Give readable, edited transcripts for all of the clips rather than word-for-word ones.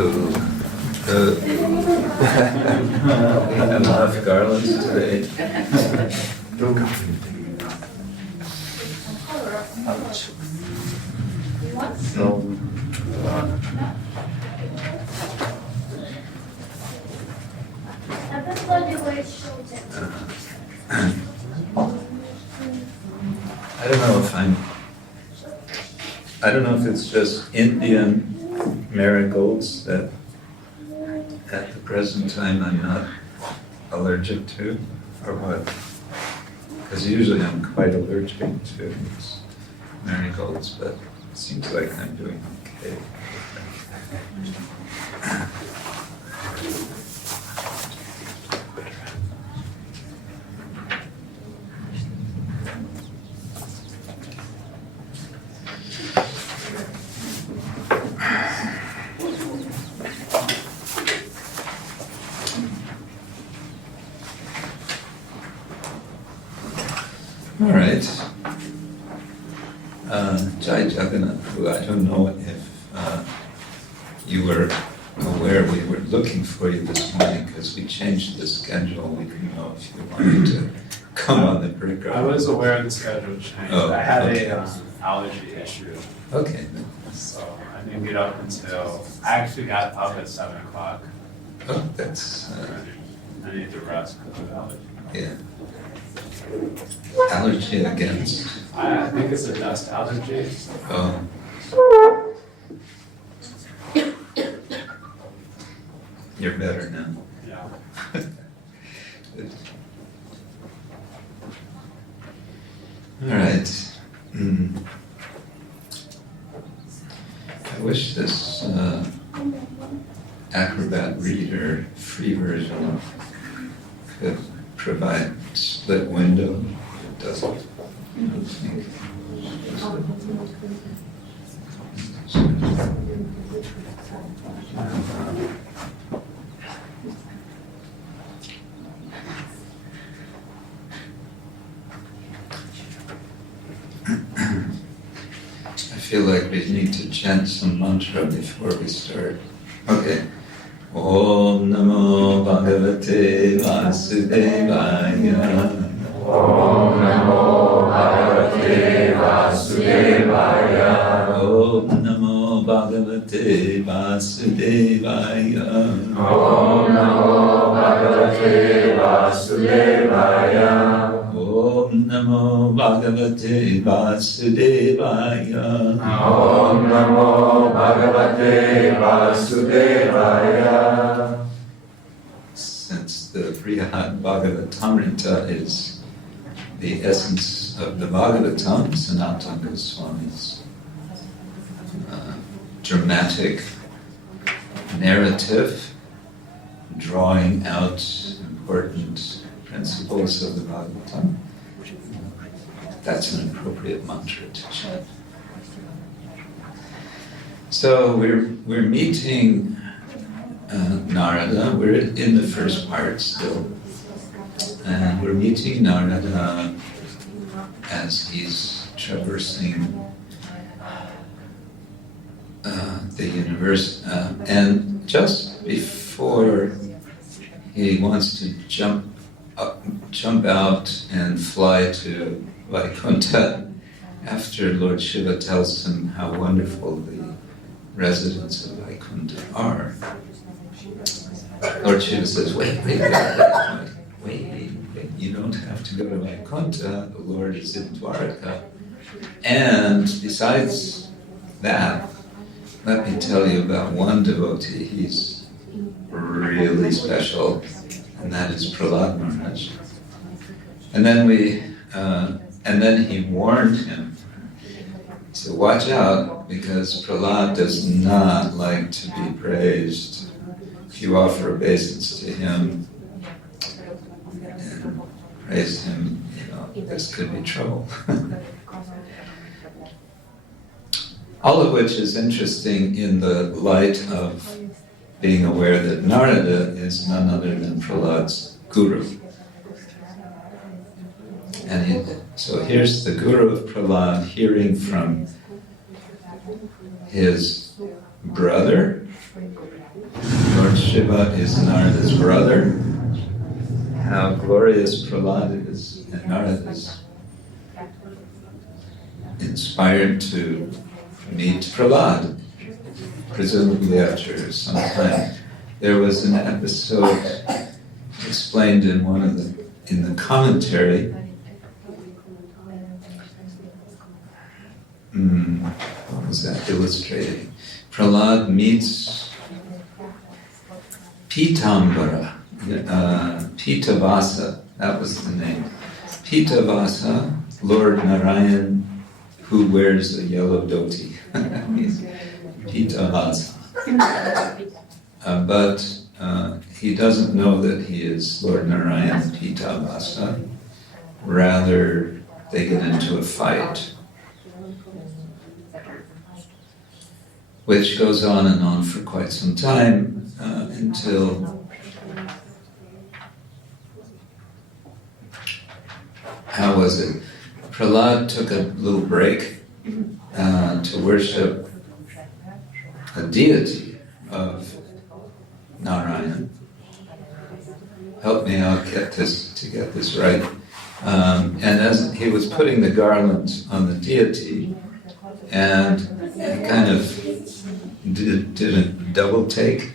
Enough garlands today. I don't know if it's just Indian marigolds that at the present time I'm not allergic to, or what? Because usually I'm quite allergic to marigolds, but it seems like I'm doing okay. All right. Jai Jagannath, I don't know if you were aware we were looking for you this morning because we changed the schedule. We didn't know if you wanted to come on the program. I was aware of the schedule change. Oh, I had okay. a allergy issue. Okay. So I didn't get up until, I actually got up at 7 o'clock. Oh, that's, I need to rest because of allergy. yeah. Allergy against? I think it's a dust allergy. Oh. You're better now. Yeah. Good. All right. I wish this Acrobat Reader free version could provide split window. It doesn't. I don't think. I feel like we need to chant some mantra before we start. Okay. Om Namo Bhagavate Vasudevaya. Om Namo Bhagavate Vasudevaya. Om Namo Bhagavate Vasudevaya. Om Namo Bhagavate Vasudevaya. Om Namo Bhagavate Vasudevaya. Om Namo Bhagavate Vasudevaya. Since the Brhad-bhagavatamrta is the essence of the Bhagavatam, Sanatana Goswami's dramatic narrative, drawing out important principles of the Bhagavatam, that's an appropriate mantra to chant. So we're meeting Narada. We're in the first part still, and we're meeting Narada as he's traversing the universe, and just before he wants to jump out and fly to Vaikuntha, after Lord Shiva tells him how wonderful the residents of Vaikuntha are, Lord Shiva says, wait, you don't have to go to Vaikuntha, the Lord is in Dwaraka. And besides that, let me tell you about one devotee. He's really special, and that is Prahlad Maharaj. And then he warned him. He said, watch out, because Prahlad does not like to be praised. If you offer obeisance to him and praise him, this could be trouble. All of which is interesting in the light of being aware that Narada is none other than Prahlad's guru. And so here's the guru of Prahlad hearing from his brother, Shiva is Narada's brother, how glorious Prahlad is, and Narada is inspired to meet Prahlad, presumably after some time. There was an episode explained in in the commentary. What was that illustrating? Prahlad meets Pitambara, Pitavasa, that was the name. Pitavasa, Lord Narayan, who wears a yellow dhoti. He's Pitavasa. But he doesn't know that he is Lord Narayan Pitavasa. Rather, they get into a fight, which goes on and on for quite some time until how was it? Prahlad took a little break to worship a deity of Narayan. Help me out to get this right. And as he was putting the garland on the deity, and he kind of did a double take.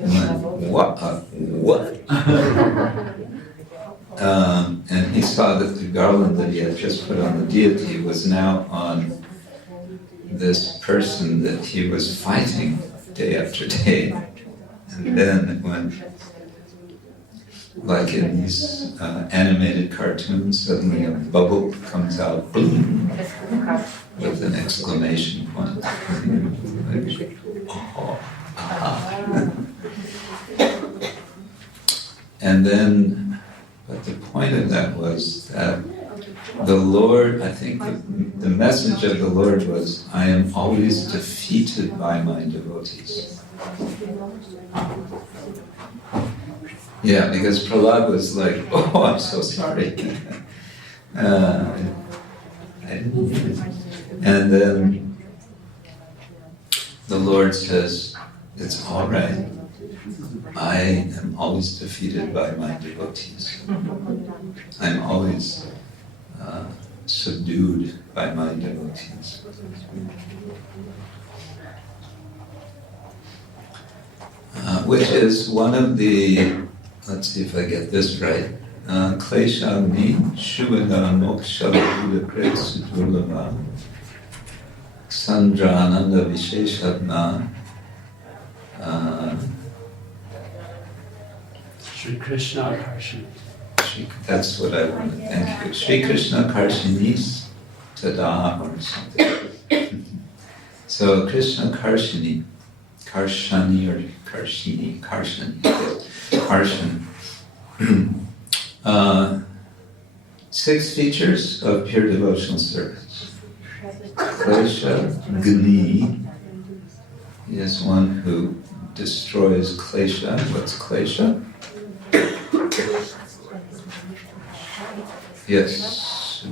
And went, what? And he saw that the garland that he had just put on the deity was now on this person that he was fighting day after day. And then it went, like in these animated cartoons, suddenly a bubble comes out, boom, with an exclamation point. Like, oh, aha. And then, but the point of that was that the Lord, I think the message of the Lord was, I am always defeated by my devotees. Yeah, because Prahlad was like, oh, I'm so sorry. I didn't mean it. And then the Lord says, it's all right. I am always defeated by my devotees. I'm always subdued by my devotees. Which is one of the, let's see if I get this right, Klesha mi shuvada moksha buddha kret sudurlava Sandra Ananda Visheshatna Shri Krishna Karshini. That's what I wanted, thank you. Shri Krishna Karshinis Tada or something. So Krishna Karshini, Karshani or Karshini, Karshan. Karshan. 6 features of pure devotional service. Klesha Gni is one who destroys klesha. What's klesha? Yes.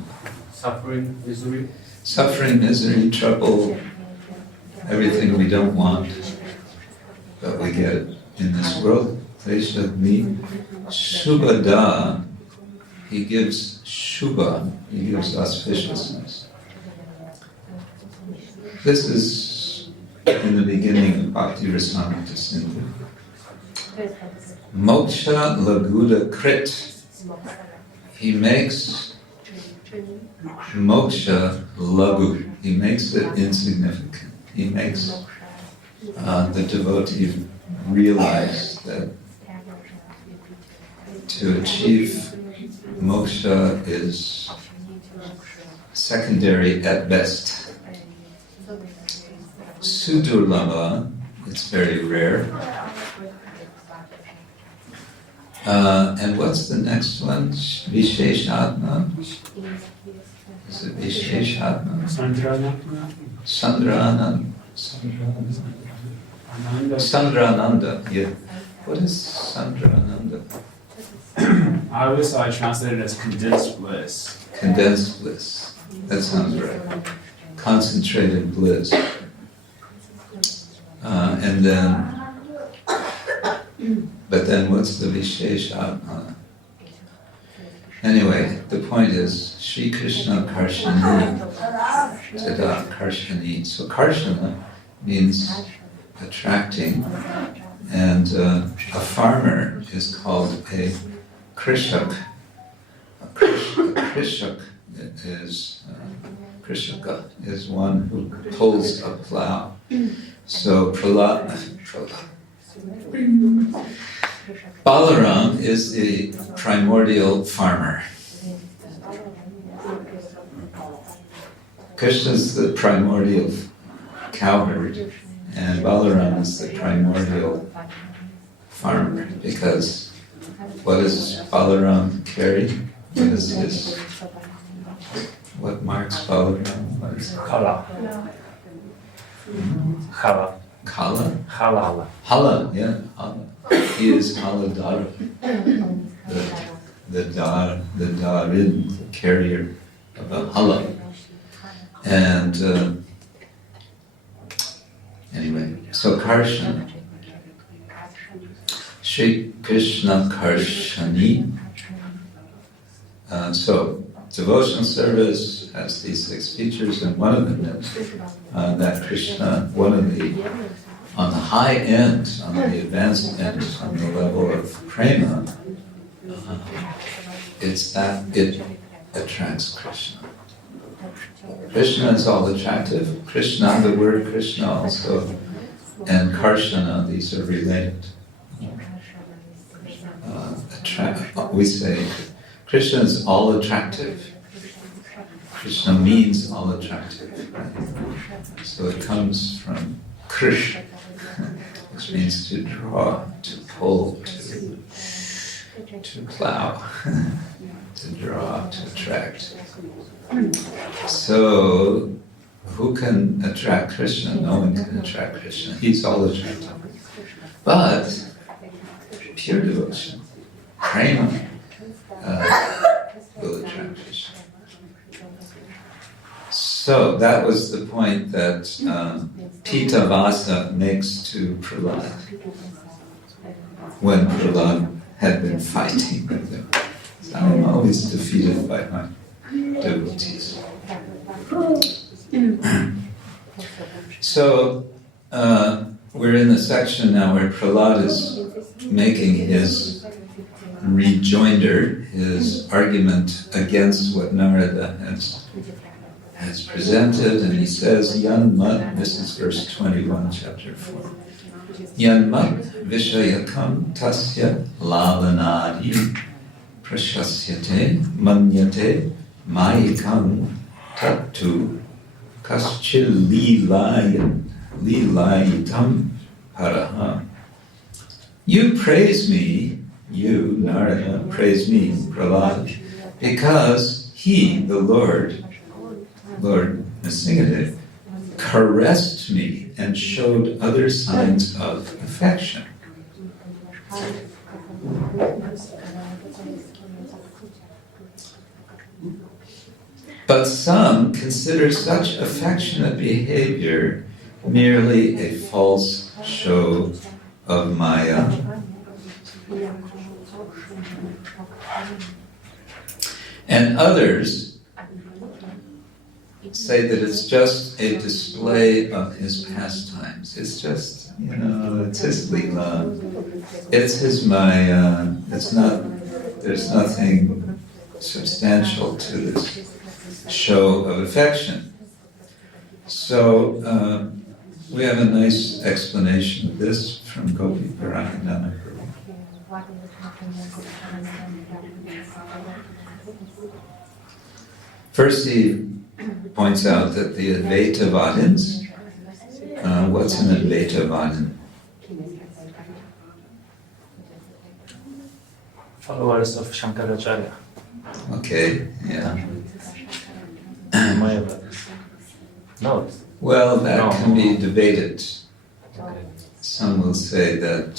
Suffering, misery. Suffering, misery, trouble, everything we don't want, but we get it in this world. Klesha Gni. Shubhada, he gives shubha, he gives auspiciousness. This is in the beginning of Bhakti Rasamrita Sindhu. Moksha laguda krit. He makes moksha lagu. He makes it insignificant. He makes the devotee realize that to achieve moksha is secondary at best. Sudurlava, it's very rare. And what's the next one? Visheshatma? Is it Visheshatma? Sandrananda. Yeah. What is Sandrananda? I always thought I translated it as condensed bliss. Condensed bliss. That sounds right. Concentrated bliss. And then But then what's the Vishesha? Anyway, the point is, Shri Krishna Karshani, Tada Karshani. So Karshana means attracting, and a farmer is called a krishak. A krishak krishaka is one who pulls a plow. So Balaram is the primordial farmer. Krishna is the primordial cowherd, and Balaram is the primordial farmer, because what does Balaram carry? What marks Balaram? What is it? Kala. Kala. Kala? Halala. Hala, yeah, Hala. He is Haladara, the Darin, the carrier of a Hala. And anyway, so Karshan, Shri Krishna Karshani. So devotional service has these 6 features, and one of them is that Krishna, on the high end, on the advanced end, on the level of prema, it's that it attracts Krishna. Krishna is all attractive. Krishna, the word Krishna also, and Karshana, these are related. We say Krishna is all attractive. Krishna means all attractive. Right? So it comes from Krish, which means to draw, to pull, to plow, to draw, to attract. So, who can attract Krishna? No one can attract Krishna. He's all attractive. But pure devotion, prema, will attract Krishna. So that was the point that Pitavasa makes to Prahlad when Prahlad had been fighting with him. So I'm always defeated by my devotees. So we're in the section now where Prahlad is making his rejoinder, his argument against what Narada has presented, and he says, Yanmat, this is verse 21, chapter 4. Yanmat vishayakam tasya lavanadi prashasyate manyate mayikam tattu kaschil lilayitam paraha. You praise me, you, Narada, praise me, Prahlad, because he, the Lord Nrsimhadev, caressed me and showed other signs of affection. But some consider such affectionate behavior merely a false show of Maya. And others say that it's just a display of his pastimes. It's just, it's his lila. It's his Maya. There's nothing substantial to this show of affection. So we have a nice explanation of this from Gopi Parakanana. First, he points out that the Advaitavadins, what's an Advaitavadin? Followers of Shankaracharya. Okay, yeah. No. Well, that can be debated. Okay. Some will say that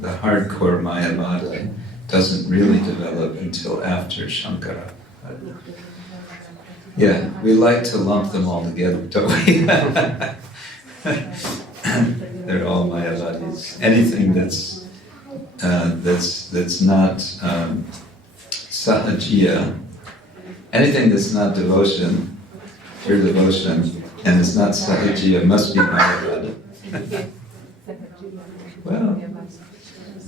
the hardcore Mayavada doesn't really develop until after Shankara. Yeah, we like to lump them all together, don't we? They're all Mayavadis. Anything that's that's not sahajiya, anything that's not devotion, pure devotion, and it's not sahajiya must be Mayavada. Well,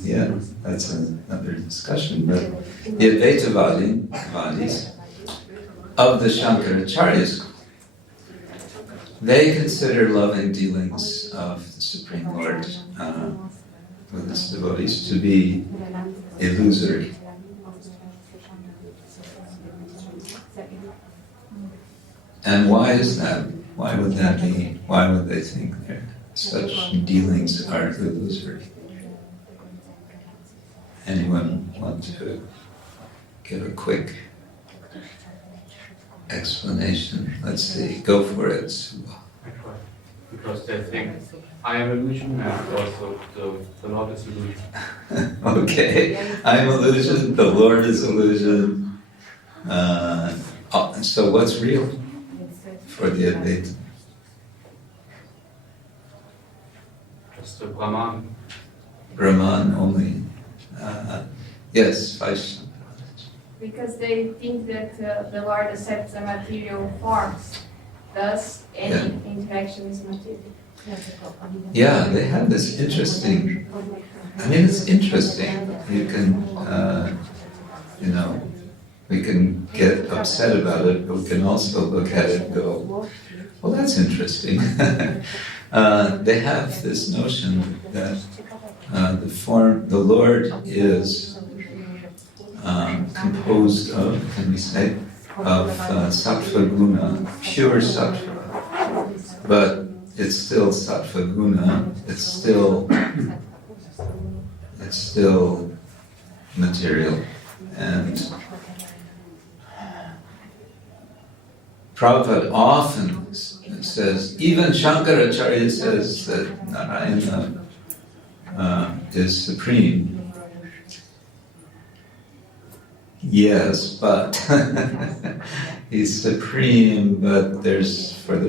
yeah, that's another discussion, but the Advaitavadis of the Shankaracharyas, they consider loving dealings of the Supreme Lord with his devotees to be illusory. And why is that? Why would that be? Why would they think such dealings are illusory? Anyone want to give a quick explanation? Let's see, go for it. Because they think I am illusion and also the Lord is illusion. Okay, I'm illusion, the Lord is illusion. So what's real for the Advaita? Just the Brahman. Brahman only. Yes, Vaishnava. Because they think that the Lord accepts the material forms, thus any interaction is material. Yeah, they have this interesting, it's interesting. You can, we can get upset about it, but we can also look at it and go, well, that's interesting. They have this notion that the Lord is composed of, can we say, of sattva guna, pure sattva, but it's still sattva guna, it's still material. And Prabhupada often says, even Shankaracharya says that Narayana is supreme. Yes, but he's supreme, but there's for the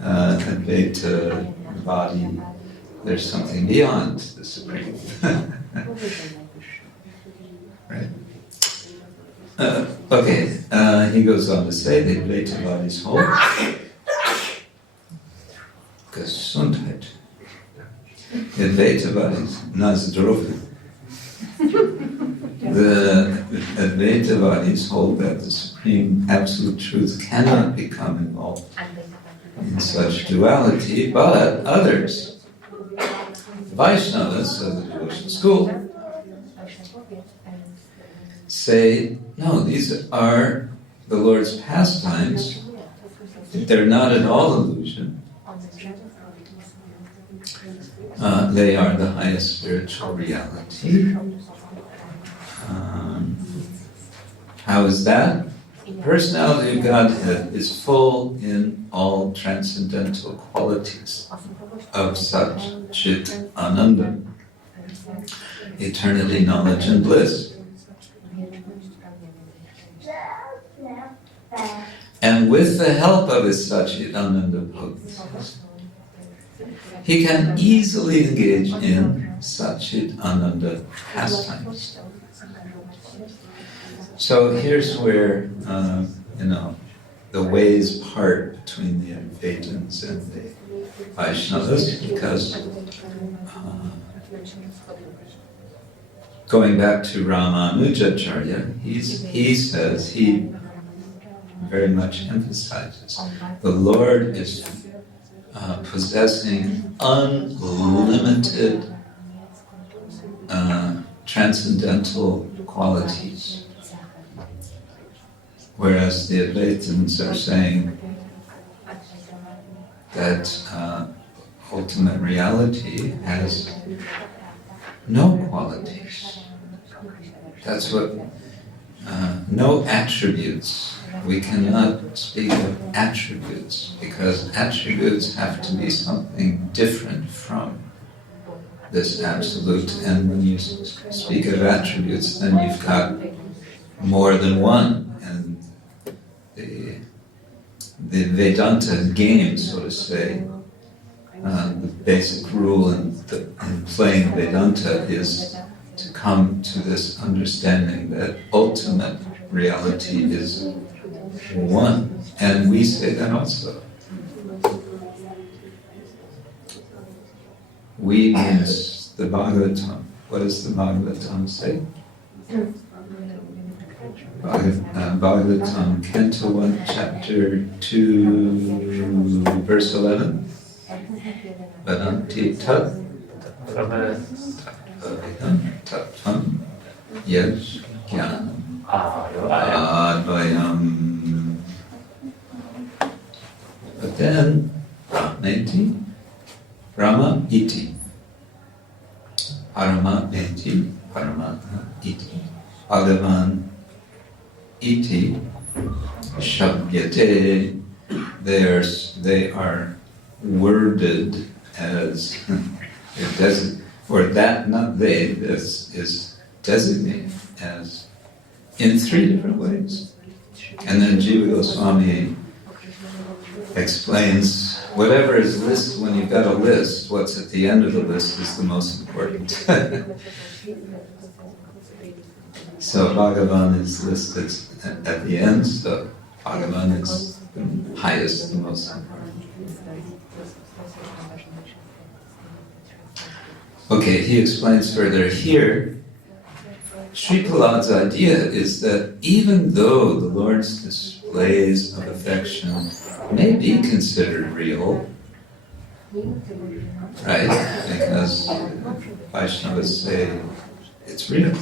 Advaita body, there's something beyond the supreme. Right? He goes on to say the Advaita bodies hold Gesundheit. The Advaita bodies, na zdrowie. The Advaita bodies hold that the supreme absolute truth cannot become involved in such duality, but others, Vaishnavas of the devotion school, say, no, these are the Lord's pastimes. They're not at all illusion. They are the highest spiritual reality. How is that? Personality of Godhead is full in all transcendental qualities of Sat Chit Ananda, eternity, knowledge, and bliss. And with the help of his Sat Chit Ananda potencies, he can easily engage in Sat Chit Ananda pastimes. So here's where, the ways part between the Advaitins and the Vaishnavas, because going back to Ramanujacharya, he says, he very much emphasizes, the Lord is possessing unlimited transcendental qualities. Whereas the Advaitins are saying that ultimate reality has no qualities. That's what, no attributes. We cannot speak of attributes because attributes have to be something different from this absolute. And when you speak of attributes, then you've got more than one. The Vedanta game, so to say, the basic rule in plain Vedanta is to come to this understanding that ultimate reality is one. And we say that also. We means the Bhagavatam. What does the Bhagavatam say? Bhagavatam, Canto 1, Chapter 2, verse 11. Vadanti tat tatam yash jnanam advayam. But then, Brahma iti. Parama iti. Bhagavan iti. Shabdyate. They are worded as or that, not they, this is designated as in three different ways. And then Jiva Goswami explains whatever is listed, when you've got a list, what's at the end of the list is the most important. So Bhagavan is listed at the end, so Bhagavan is the highest, the most important. Okay, he explains further here. Sri Prahlad's idea is that even though the Lord's displays of affection may be considered real, right? Because Vaishnavas say it's real.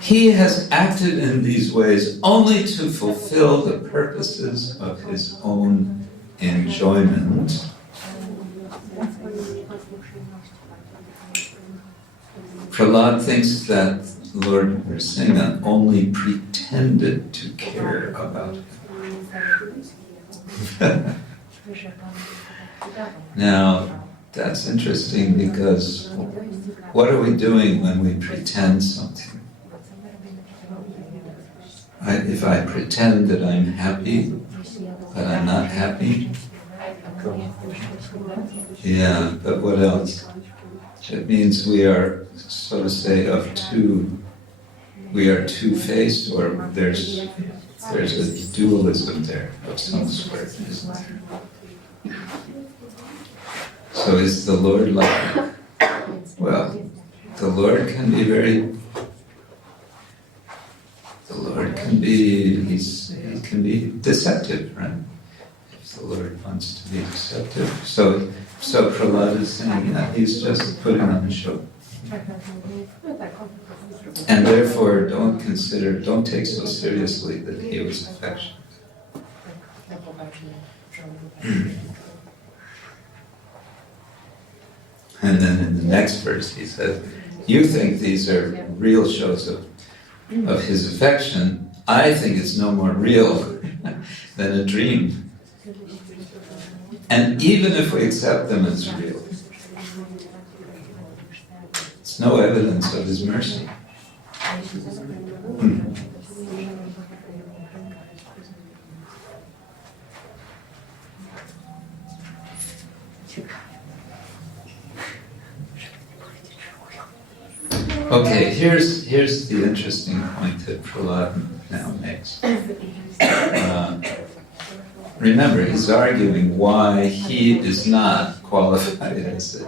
He has acted in these ways only to fulfill the purposes of his own enjoyment. Prahlad thinks that Lord Nrsimha only pretended to care about him. Now, that's interesting because what are we doing when we pretend something? If I pretend that I'm happy, but I'm not happy, yeah, but what else? It means we are, so to say, we are two-faced, or there's a dualism there of some sort, isn't there? So is the Lord like, well, the Lord can be he can be deceptive, right? If the Lord wants to be deceptive. So Prahlad is saying that he's just putting on a show. And therefore don't take so seriously that he was affectionate. And then in the next verse he said, you think these are real shows of his affection. I think it's no more real than a dream. And even if we accept them as real, it's no evidence of his mercy. Okay, here's the interesting point that Prahlad now makes. Remember, he's arguing why he is not qualified as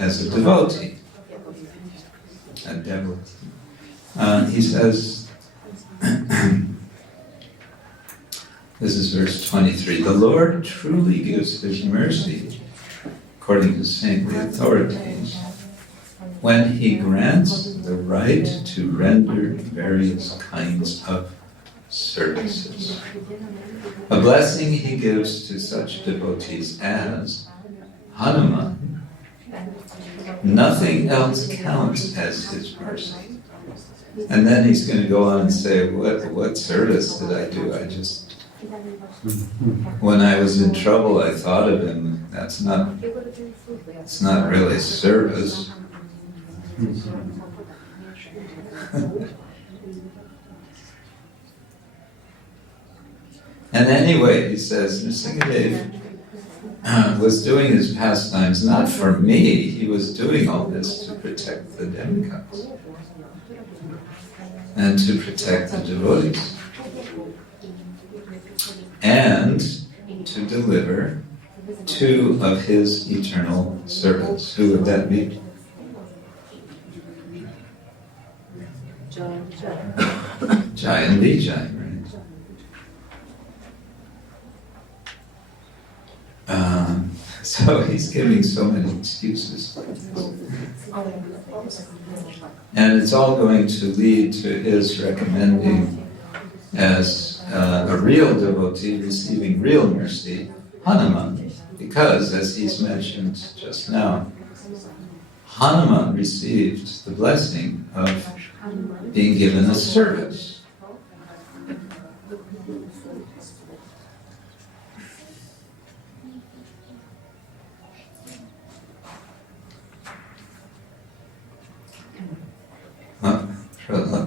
a devotee. A devotee. He says, this is verse 23, the Lord truly gives his mercy, according to saintly authorities, when he grants the right to render various kinds of services. A blessing he gives to such devotees as Hanuman. Nothing else counts as his mercy. And then he's going to go on and say, what service did I do? When I was in trouble, I thought of him. It's not really service. And anyway, he says, Nrsimhadev was doing his pastimes not for me, he was doing all this to protect the demigods and to protect the devotees and to deliver two of his eternal servants. Who would that be? Jai and Vijay, right? So he's giving so many excuses. And it's all going to lead to his recommending as a real devotee receiving real mercy, Hanuman. Because, as he's mentioned just now, Hanuman received the blessing of being given a service.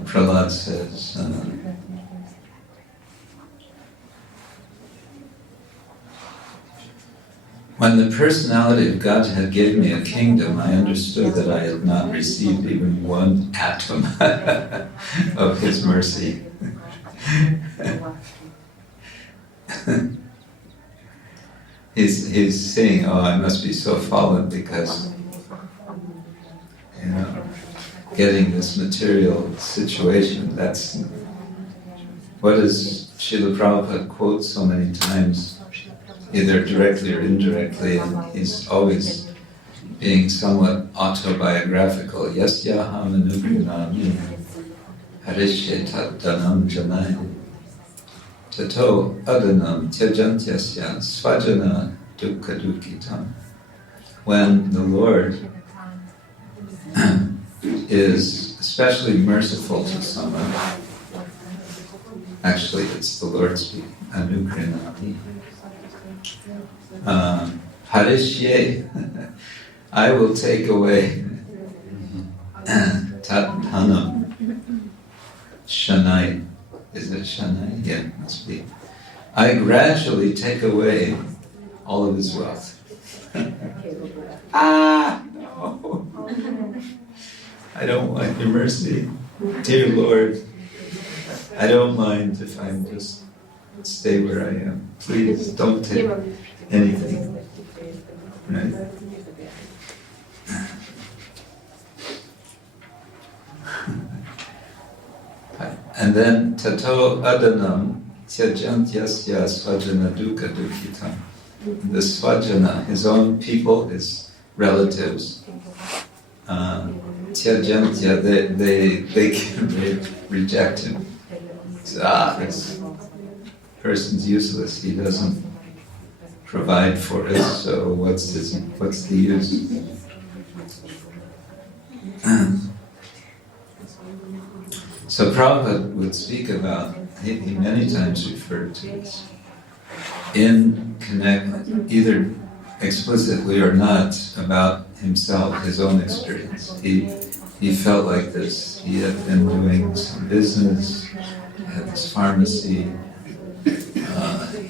Prahlad says, when the personality of Godhead gave me a kingdom, I understood that I had not received even one atom of His mercy. He's saying, oh, I must be so fallen because, getting this material situation, that's what does Srila Prabhupada quote so many times, either directly or indirectly, and he's always being somewhat autobiographical. Yasyaham anugranami harishe taddanam janai tato adanam tyajantyasya svajana dukkha dukkitam. When the Lord is especially merciful to someone, actually it's the Lord speaking, anugranami. Harishye, I will take away Tadhanam Shanai. Is it Shanai? Yeah, it must be. I gradually take away all of his wealth. No! I don't want your mercy. Dear Lord, I don't mind if I'm just stay where I am. Please don't take anything. Right? And then tato adanam tyajantyasya svajana dukkha dukkitam. The svajana, his own people, his relatives, tyajantya, they reject him. So, this person's useless. He doesn't provide for us. So what's the use? So Prabhupada would speak about. He many times referred to this in either explicitly or not about himself, his own experience. He felt like this. He had been doing some business, had this pharmacy.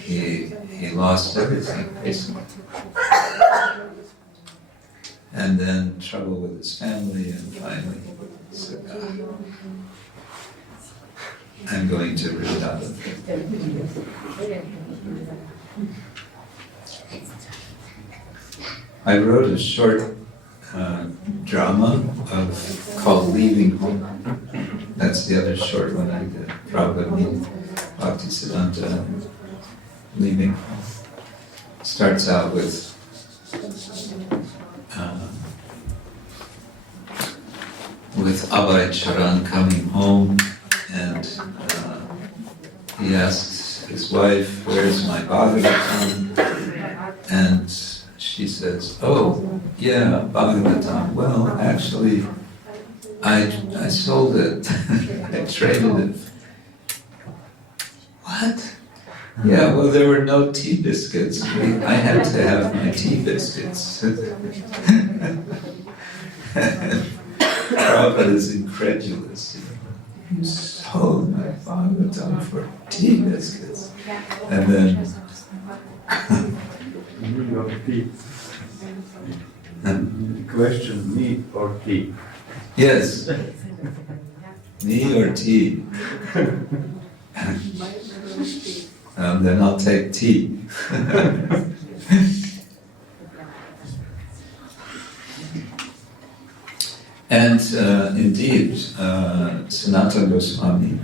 He lost everything, basically. And then trouble with his family, and finally he said, I'm going to Brhad-bhagavatamrta. I wrote a short drama called Leaving Home. That's the other short one I did. Prabhupada Bhaktisiddhanta Leaving Home. Starts out with Abhay Charan coming home, and he asks his wife, where's my Bhagavatam? And she says, oh, yeah, Bhagavatam. Well, actually, I sold it. I traded it. What? Yeah, well, there were no tea biscuits. I had to have my tea biscuits. Prabhupada is incredulous. You sold my Bhagavatam for tea biscuits. And then me or tea? Question, me or tea? Yes. Me or tea? Then I'll take tea. And indeed, Sanatana Goswami,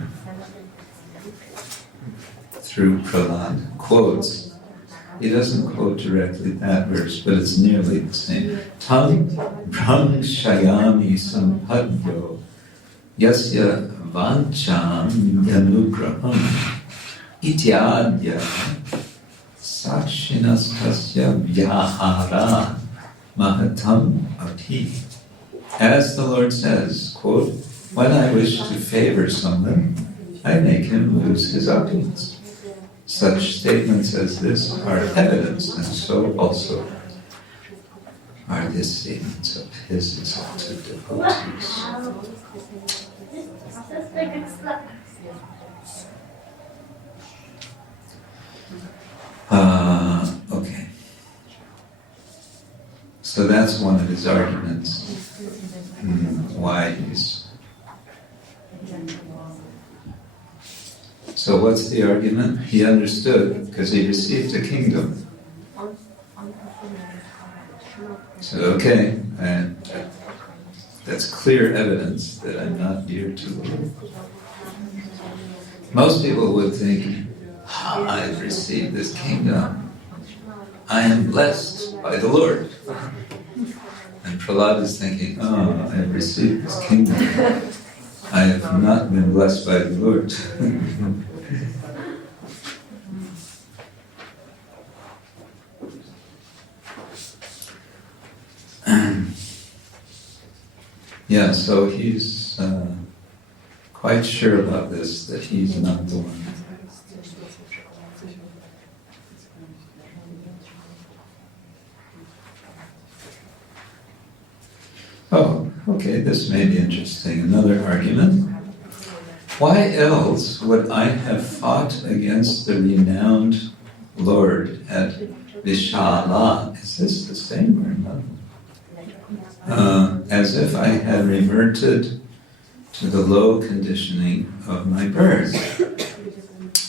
through Prahlad, quotes. He doesn't quote directly that verse, but it's nearly the same. Tam brang shayami sampadyo yasya vancham yanugraham ityadya sakshinastasya vyahara mahatam api. As the Lord says, quote, when I wish to favor someone, I make him lose his opulence. Such statements as this are evidence, and so also are the statements of his exalted devotees. Okay. So that's one of his arguments. Why he's... So what's the argument? He understood because he received a kingdom. So okay, that's clear evidence that I'm not dear to the Lord. Most people would think, I've received this kingdom. I am blessed by the Lord. And Prahlad is thinking, oh, I have received this kingdom. I have not been blessed by the Lord. Yeah, so he's quite sure about this, that he's not the one. Oh, okay, this may be interesting. Another argument. Why else would I have fought against the renowned Lord at Vishala? Is this the same or not? As if I had reverted to the low conditioning of my birth.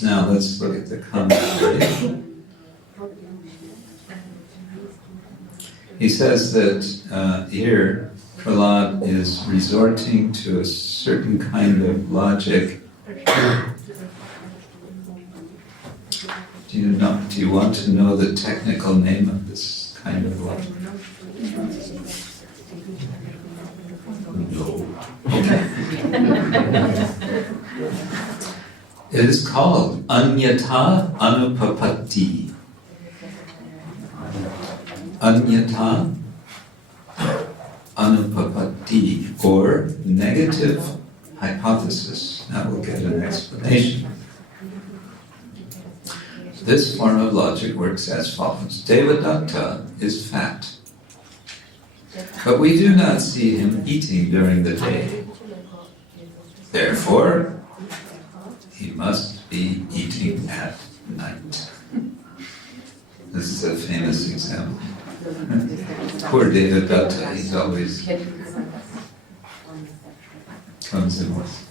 Now let's look at the commentary. He says that here Prahlad is resorting to a certain kind of logic. Do you want to know the technical name of this kind of logic? No. Okay. It is called Anyata Anupapatti. Anyata Anupapatti, or negative hypothesis. Now we'll get an explanation. This form of logic works as follows. Devadatta is fat, but we do not see him eating during the day. Therefore, he must be eating at night. This is a famous example. Poor Devadatta, he's always comes in with.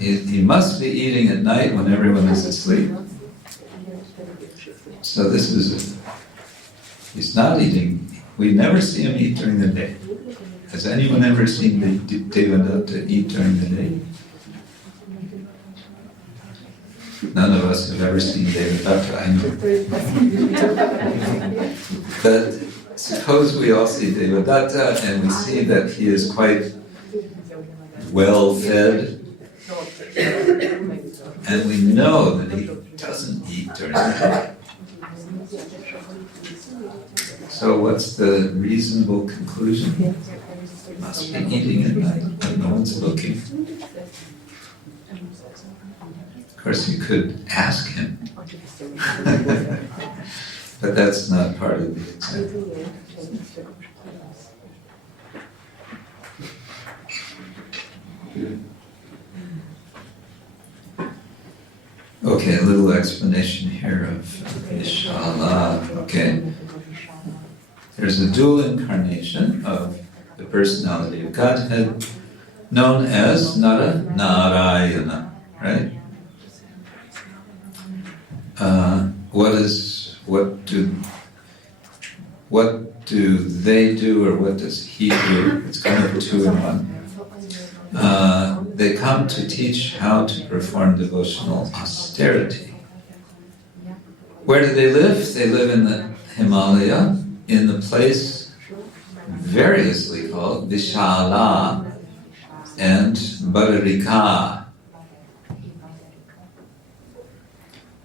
He must be eating at night when everyone is asleep. So this is, he's not eating. We never see him eat during the day. Has anyone ever seen Devadatta eat during the day? None of us have ever seen Devadatta, I know. But suppose we all see Devadatta and we see that he is quite well fed, and we know that he doesn't eat during the day. So what's the reasonable conclusion? He must be eating at night when no one's looking. Of course, you could ask him, but that's not part of the example. Okay, a little explanation here of Vishala. Okay. There's a dual incarnation of the personality of Godhead known as Narayana, right? What do they do, or what does he do? It's kind of two in one. They come to teach how to perform devotional austerity. Where do they live? They live in the Himalaya, in the place variously called Vishala and Badarika.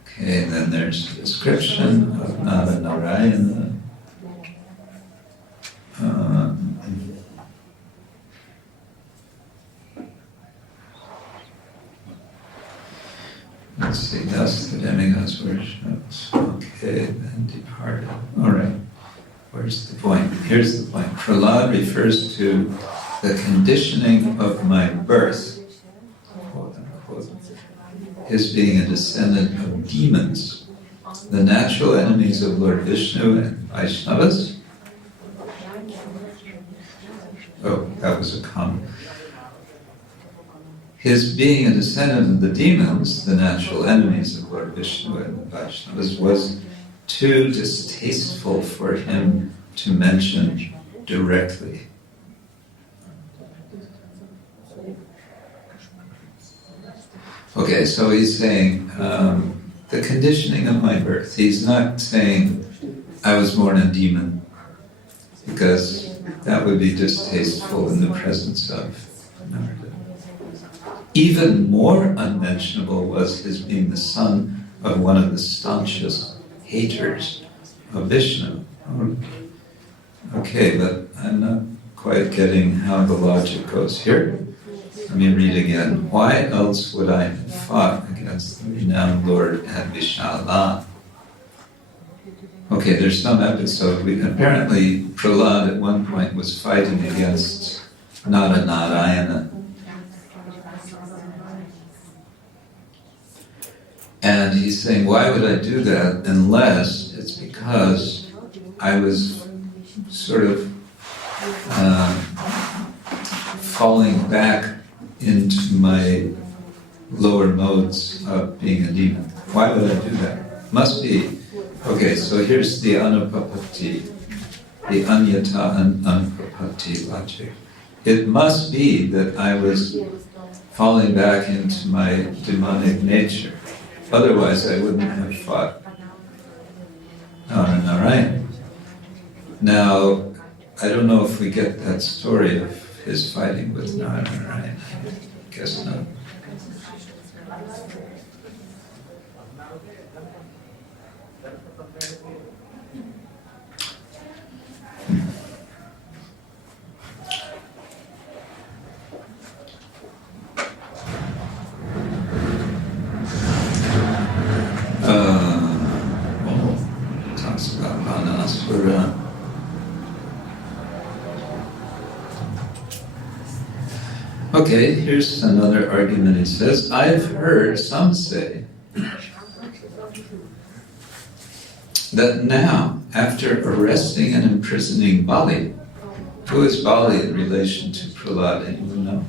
Okay, and then there's a description of Narayana. Let's see, thus the demigods worshipped. Okay, then departed. All right, where's the point? Here's the point. Prahlad refers to the conditioning of my birth, quote unquote, his being a descendant of demons, the natural enemies of Lord Vishnu and Vaishnavas. Oh, that was a comma. His being a descendant of the demons, the natural enemies of Lord Vishnu and the Vaishnavas, was too distasteful for him to mention directly. Okay, so he's saying the conditioning of my birth. He's not saying I was born a demon, because that would be distasteful in the presence of Narada. Even more unmentionable was his being the son of one of the staunchest haters of Vishnu. Okay, but I'm not quite getting how the logic goes here. Let me read again. Why else would I have fought against the renowned Lord at Vishala? Okay, there's some episode. Apparently, Prahlad at one point was fighting against Narayana. And he's saying, why would I do that unless it's because I was sort of falling back into my lower modes of being a demon. Why would I do that? Must be. Okay, so here's the anupapatti, the anyata and anupapatti logic. It must be that I was falling back into my demonic nature. Otherwise, I wouldn't have fought Narayana. Now, I don't know if we get that story of his fighting with Narayana. I guess not. Talks about Manasvara. Okay, here's another argument. He says, I've heard some say that now, after arresting and imprisoning Bali, who is Bali in relation to Prahlad? Anyone know?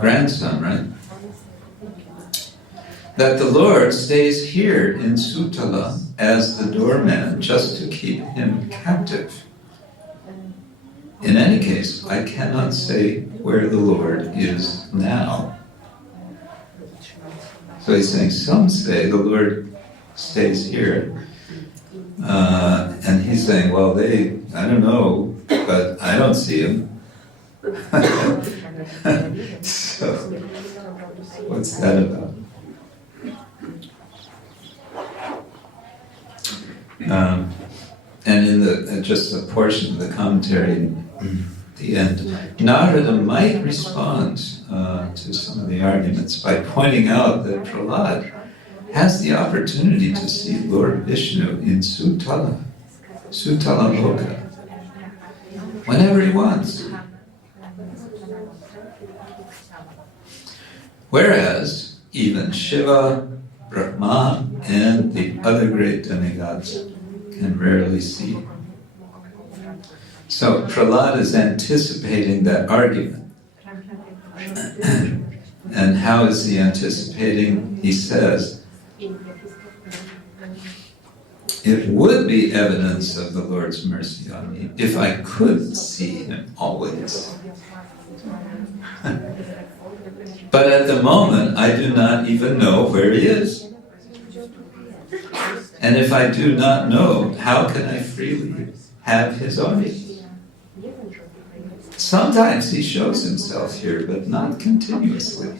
Grandson, right? That the Lord stays here in Sutala as the doorman just to keep him captive. In any case, I cannot say where the Lord is now. So he's saying, some say the Lord stays here. And he's saying, well, I don't know, but I don't see him. So, what's that about? And in just a portion of the commentary, the end, Narada might respond to some of the arguments by pointing out that Prahlad has the opportunity to see Lord Vishnu in Sutala Loka, whenever he wants. Whereas, even Shiva, Brahma, and the other great demigods can rarely see. So Prahlad is anticipating that argument. And how is he anticipating? He says, it would be evidence of the Lord's mercy on me if I could see him always. But at the moment, I do not even know where he is. And if I do not know, how can I freely have his audience? Sometimes he shows himself here, but not continuously.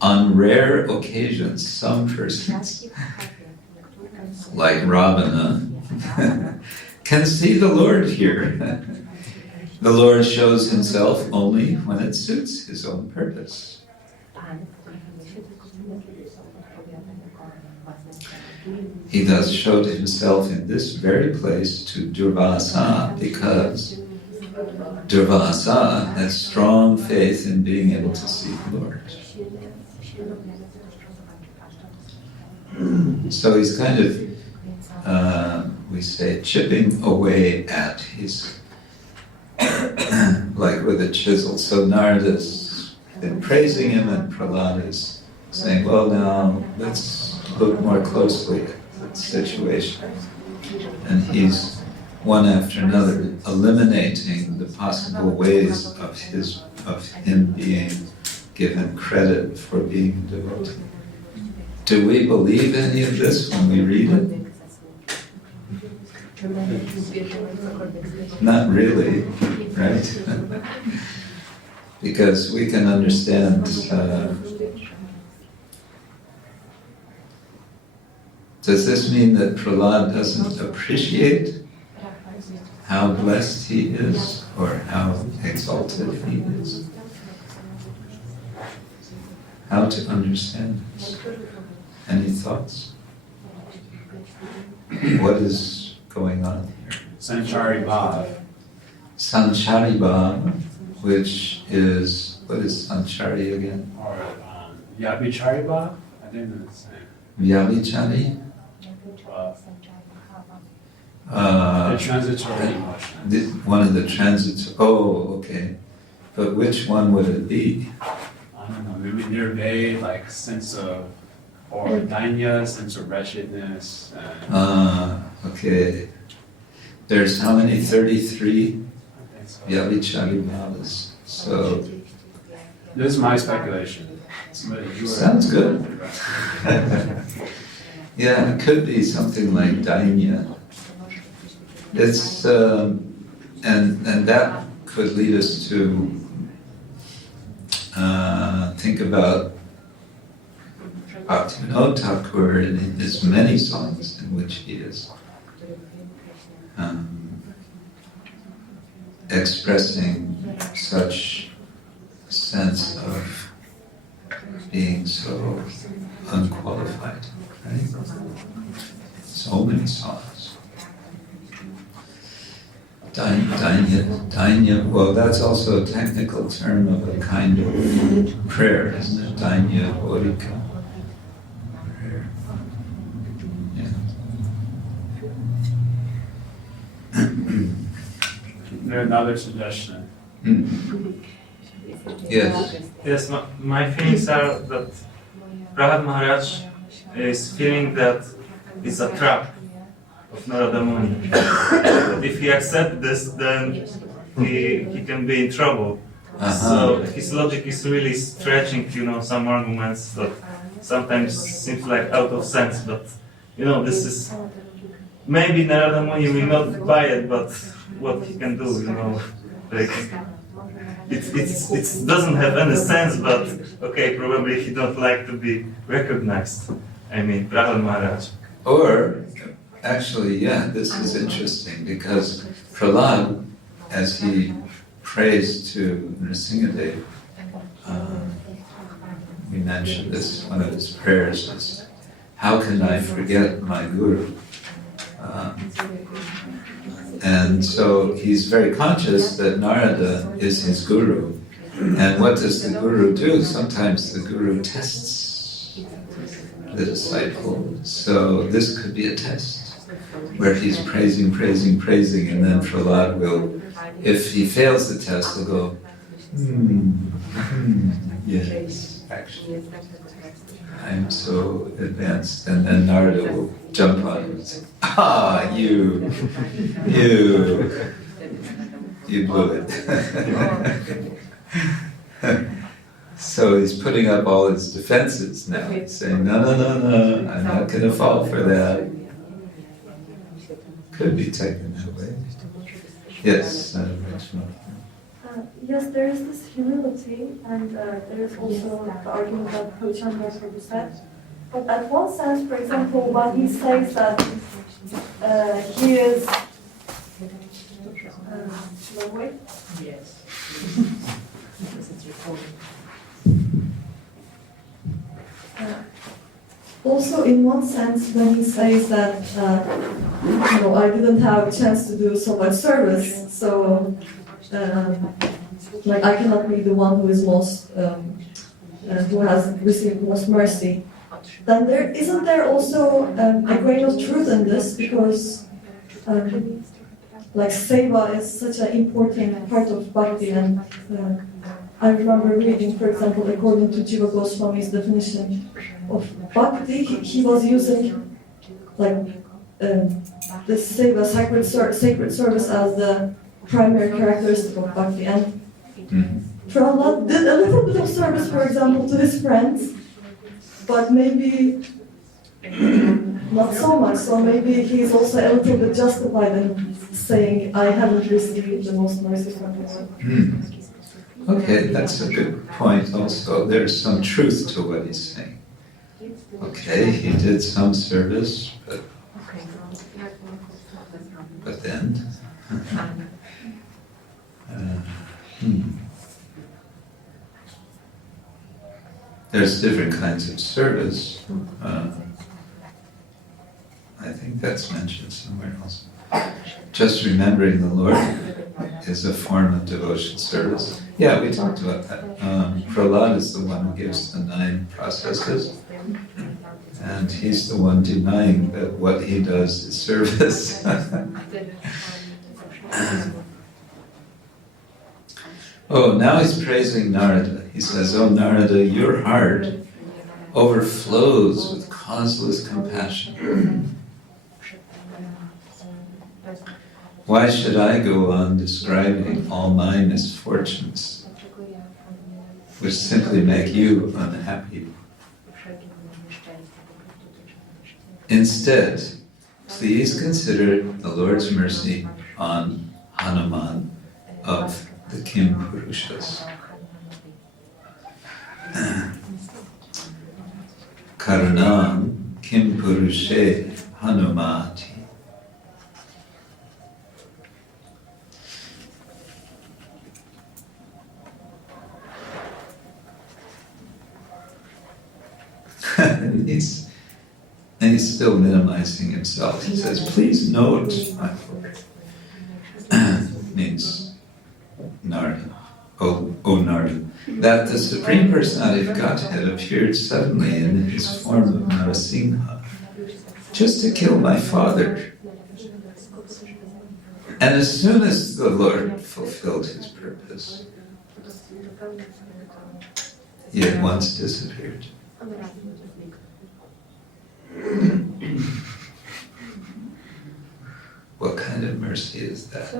On rare occasions, some persons, like Ravana, can see the Lord here. The Lord shows himself only when it suits his own purpose. He thus showed himself in this very place to Durvasa because Durvasa has strong faith in being able to see the Lord. So he's kind of, we say, chipping away at his, like with a chisel. So Narada's been praising him and Prahlad is saying, well now, let's look more closely at the situation. And he's, one after another, eliminating the possible ways of him being given credit for being a devotee. Do we believe any of this when we read it? Not really, right? Because we can understand. Does this mean that Prahlad doesn't appreciate how blessed he is or how exalted he is? How to understand this? Any thoughts? What is going on here? Sanchari Bhav. Sanchari Bhav, which is, what is Sanchari again? Or Vyabhichari Bhav? I didn't know the same. Vyabhichari? The transitory emotion. One of the transits. Oh, okay. But which one would it be? I don't know, maybe nirvay, like sense of, or dainya, sense of wretchedness. Okay. There's how many? 33 I think so. Vyabhichari bhavas. So, This is my speculation. sounds good. Yeah, it could be something like dainya. It's, and that could lead us to think about Bhaktivinoda Thakur in his many songs in which he is expressing such a sense of being so unqualified, right? So many songs. Dainya, well, that's also a technical term of a kind of prayer, isn't it? Dainya Bodhika. Prayer. Yeah. Another suggestion. Yes. Yes, my feelings are that Brhad Maharaj is feeling that it's a trap of Narada Muni. That if he accepts this, then he can be in trouble. So his logic is really stretching, some arguments that sometimes seems like out of sense. But this is maybe Narada Muni will not buy it, but what he can do, like it doesn't have any sense. But okay, probably he don't like to be recognized. I mean, Brahad Maharaj. Or, actually, yeah, this is interesting because Prahlad, as he prays to Nrsingadev, we mentioned this, one of his prayers is, how can I forget my Guru? And so he's very conscious that Narada is his guru. And what does the guru do? Sometimes the guru tests the disciple. So this could be a test where he's praising, and then Prahlad will, if he fails the test, he'll go, yes, actually, I'm so advanced. And then Narada will jump on him and say, you blew it. So he's putting up all his defenses now. He's saying, no, I'm not going to fall for that. Could be taken that way. Yes, yes, there is this humility, and there is also the argument that Prabhupada Prabhu said. But at one sense, for example, when he says that he is... should I wait? Yes. Also, in one sense, when he says that, I didn't have a chance to do so much service, so I cannot be the one who is most, who has received most mercy. Then isn't there also a grain of truth in this, because seva is such an important part of bhakti, and I remember reading, for example, according to Jiva Goswami's definition of bhakti, he was using this seva, sacred service, as the primary characteristic of bhakti. And Prahlad did a little bit of service, for example, to his friends, but maybe not so much. So maybe he's also a little bit justified in saying, I haven't received the most mercy from the Lord. Okay, that's a good point also. There's some truth to what he's saying. Okay, he did some service, but then... There's different kinds of service. I think that's mentioned somewhere else. Just remembering the Lord is a form of devotion service. Yeah, we talked about that. Prahlad is the one who gives the 9 processes, and he's the one denying that what he does is service. Oh, now he's praising Narada. He says, oh Narada, your heart overflows with causeless compassion. Why should I go on describing all my misfortunes, which simply make you unhappy? Instead, please consider the Lord's mercy on Hanuman of the Kim Purushas. Karunam Kim Purushe Hanumati. And he's still minimizing himself. He says, please note, my Lord. Means Narada, oh Narada, that the Supreme Personality of Godhead appeared suddenly in his form of Narasingha, just to kill my father. And as soon as the Lord fulfilled his purpose, he at once disappeared. What kind of mercy is that?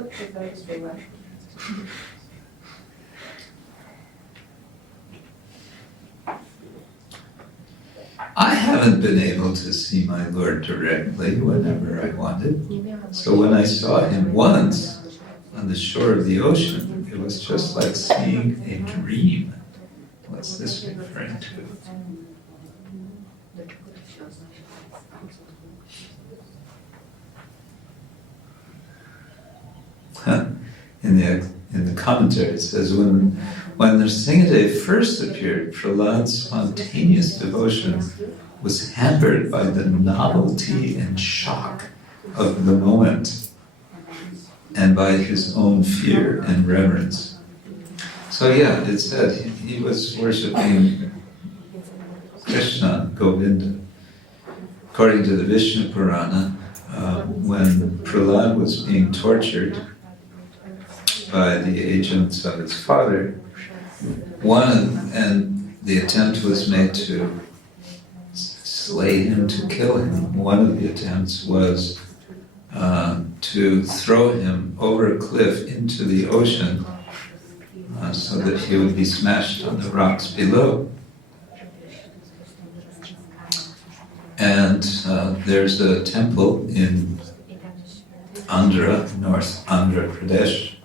I haven't been able to see my Lord directly whenever I wanted. So when I saw him once on the shore of the ocean, it was just like seeing a dream. What's this referring to? In the commentary it says, when Nrsimhadev first appeared, Prahlad's spontaneous devotion was hampered by the novelty and shock of the moment. and by his own fear and reverence. So yeah, it said he was worshipping Krishna, Govinda. According to the Vishnu Purana, when Prahlad was being tortured by the agents of his father, and the attempt was made to slay him, to kill him. One of the attempts was to throw him over a cliff into the ocean so that he would be smashed on the rocks below. And there's a temple in Andhra, North Andhra Pradesh,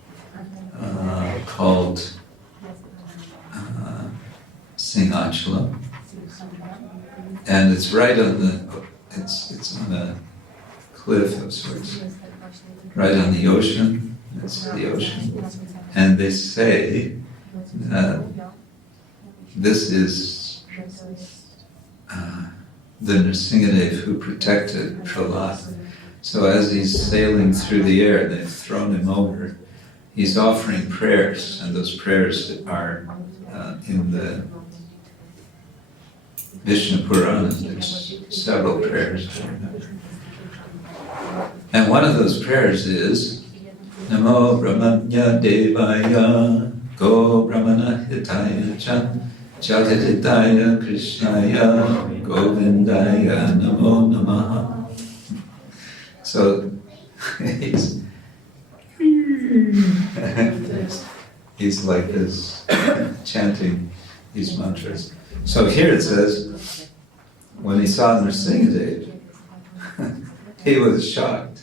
called Singhachalam, and it's right on it's on a cliff of sorts, right on the ocean. It's the ocean, and they say that this is the Nrsingadev who protected Prahlad. So as he's sailing through the air, they've thrown him over. He's offering prayers, and those prayers are in the Vishnu Purana. There's several prayers, I remember. And one of those prayers is Namo Brahmanya Devaya Go Brahmana Hitaya Cha Jagaditaya Krishnaya Govindaya Namo Namaha. So he's like this, chanting these mantras. So here it says, when he saw Nrsingadev, he was shocked.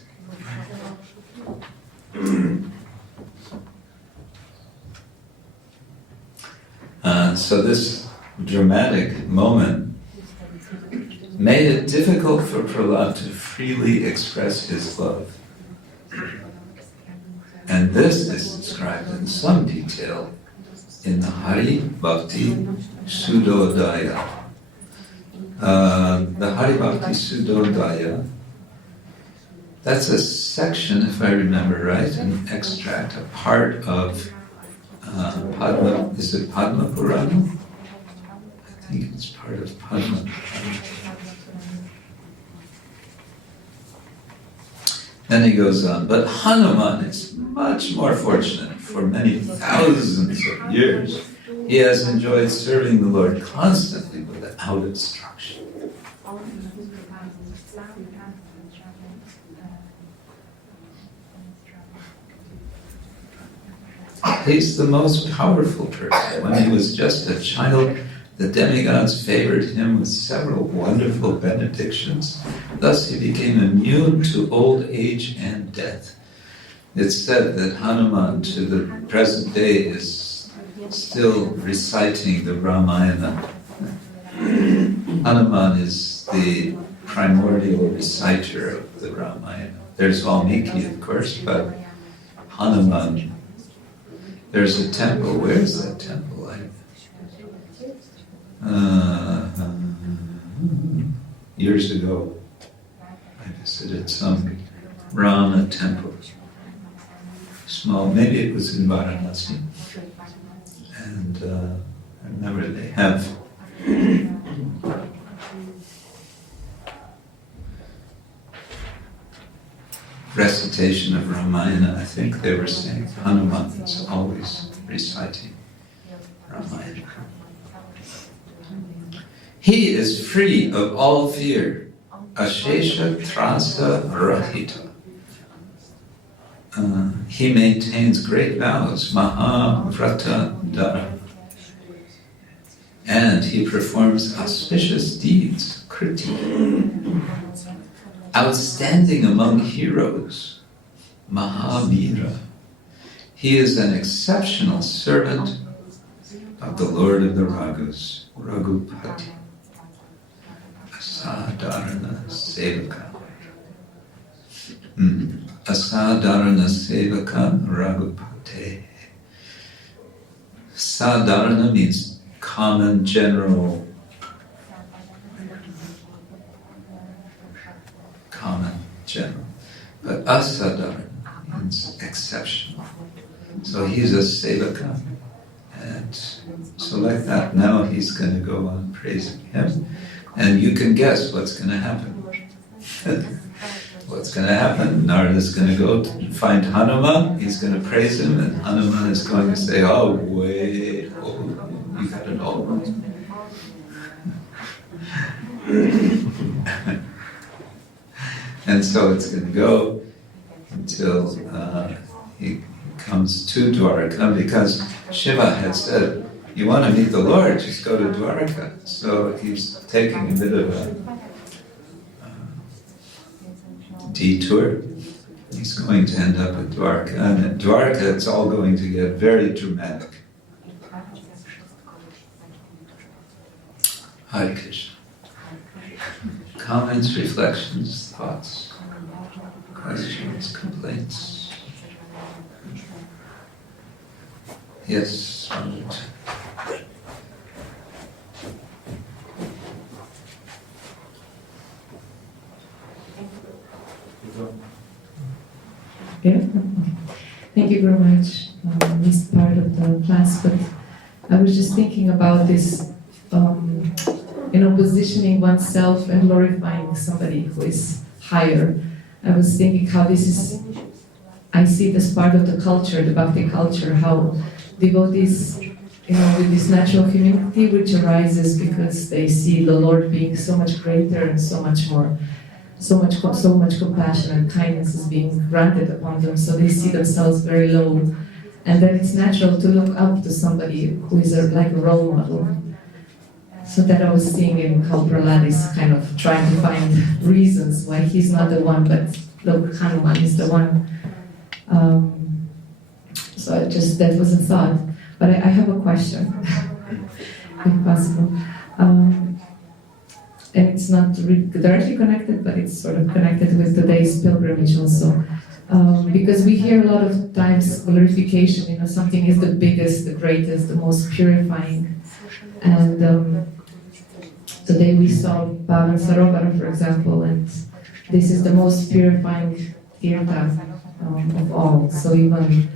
So this dramatic moment made it difficult for Prahlad to freely express his love. And this is described in some detail in the Hari Bhakti Sudodaya. The Hari Bhakti Sudodaya, that's a section, if I remember right, an extract, a part of Padma, is it Padma Purana? I think it's part of Padma Purana. Then he goes on, but Hanuman is much more fortunate. For many thousands of years, he has enjoyed serving the Lord constantly without obstruction. He's the most powerful person. When he was just a child, the demigods favored him with several wonderful benedictions. Thus he became immune to old age and death. It's said that Hanuman to the present day is still reciting the Ramayana. Hanuman is the primordial reciter of the Ramayana. There's Valmiki, of course, but Hanuman, there's a temple. Where's that temple? Years ago, I visited some Rama temple. Small, maybe it was in Varanasi. And I remember they have recitation of Ramayana. I think they were saying Hanuman is always reciting Ramayana. He is free of all fear. Ashesha trasa rahita. He maintains great vows, Maha-vrata dara. And he performs auspicious deeds, kriti. Outstanding among heroes, Mahavira. He is an exceptional servant of the Lord of the Raghus, Raghupati. Asadharana Sevaka. Asadharana Sevaka Raghupate. Sadharana means common, general, but asadharana It's exceptional. So he's a sevaka. And so like that, now he's going to go on praising him. And you can guess what's going to happen. What's going to happen? Narada is going to go to find Hanuman, he's going to praise him, and Hanuman is going to say, oh, wait, oh, you got it all wrong. And so it's going to go until he comes to Dwaraka, because Shiva had said, you want to meet the Lord, just go to Dwaraka. So he's taking a bit of a detour. He's going to end up at Dwaraka, and at Dwaraka it's all going to get very dramatic. Hare Krishna. Comments, reflections, thoughts, questions, complaints? Yes, Robert. Yeah. Thank you very much. I missed part of the class, but I was just thinking about this, positioning oneself and glorifying somebody who is higher. I was thinking how this is, I see it as part of the culture, the bhakti culture, how devotees, with this natural humility which arises because they see the Lord being so much greater and so much compassion and kindness is being granted upon them, so they see themselves very low. And then it's natural to look up to somebody who is like a role model. So that I was seeing in how Prahlad is kind of trying to find reasons why he's not the one, but look, Hanuman is the one. So that was a thought. But I have a question, if possible. And it's not directly connected, but it's sort of connected with today's pilgrimage also. Because we hear a lot of times glorification, something is the biggest, the greatest, the most purifying. And today we saw Pavan Sarovara, for example, and this is the most purifying tirtha of all. So even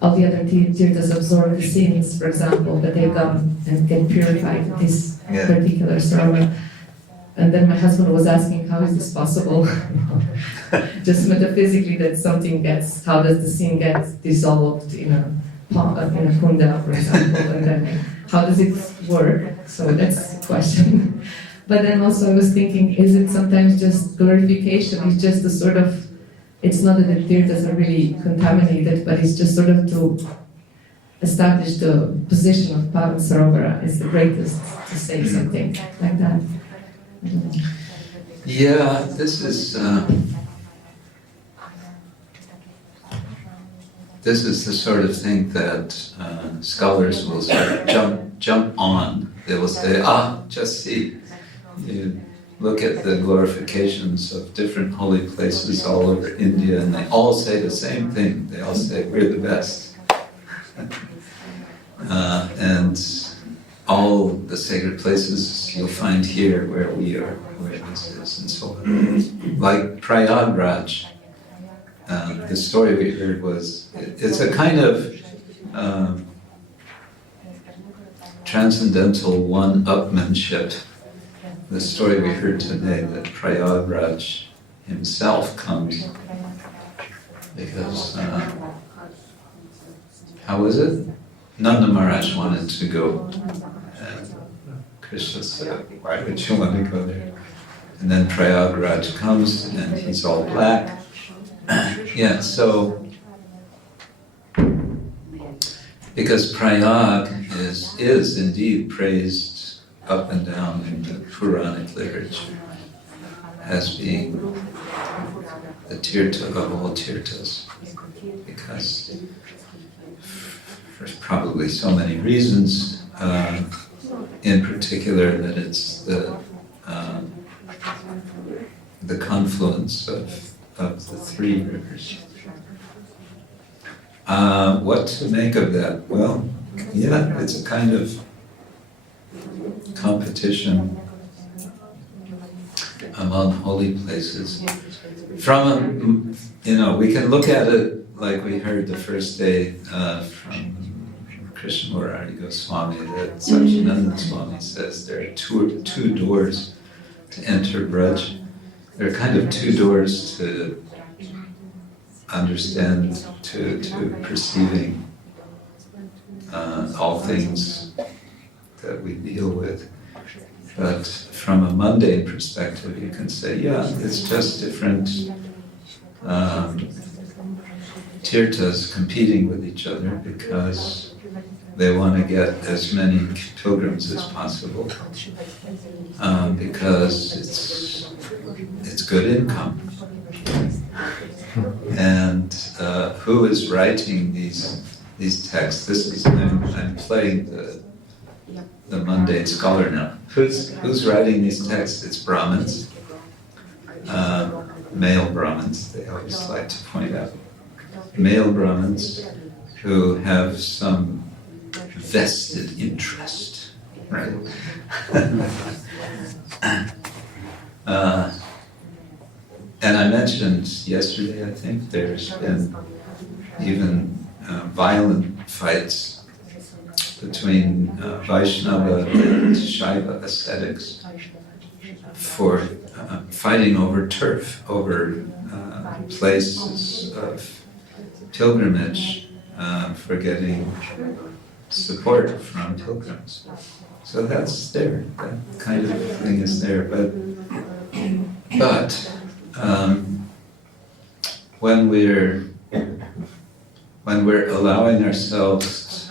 all the other tirthas absorb the sins, for example, that they come and get purified in this particular Sarovara. And then my husband was asking, how is this possible? Just metaphysically, that something how does the sin get dissolved in a kunda, for example, and then how does it work? So that's the question. But then also I was thinking, is it sometimes just glorification? It's just a sort of, it's not that the tirthas are really contaminated, but it's just sort of to establish the position of Pavan Sarovara as the greatest, to say something like that. Yeah, this is the sort of thing that scholars will sort of jump on. They will say, just see. You look at the glorifications of different holy places all over India, and they all say the same thing. They all say, we're the best. And all the sacred places you'll find here where we are, where this is, and so on. Like Prayagraj, the story we heard was, it's a kind of transcendental one-upmanship. The story we heard today, that Prayagraj himself comes because, how was it? Nanda Maharaj wanted to go. And Krishna said, why would you want to go there? And then Prayagraj comes and he's all black. Yeah, so because Prayag is indeed praised up and down in the Puranic literature as being the tirtha of all tirthas, because there's probably so many reasons, in particular that it's the confluence of the three rivers. What to make of that? Well, yeah, it's a kind of competition. among holy places. From we can look at it like we heard the first day from Krishna Goswami, that Satchidananda Swami says there are two doors to enter Braj. There are kind of two doors to understand, to perceiving all things that we deal with. But from a mundane perspective, you can say, yeah, it's just different tirthas competing with each other because they want to get as many pilgrims as possible, because it's good income. And who is writing these texts? I'm playing the mundane scholar now. Who's writing these texts? It's Brahmins, male Brahmins. They always like to point out male Brahmins who have some vested interest, right? And I mentioned yesterday, I think, there's been even violent fights between Vaishnava and Shaiva ascetics for fighting over turf, over places of pilgrimage, for getting support from pilgrims. So that's there, that kind of thing is there. But when we're allowing ourselves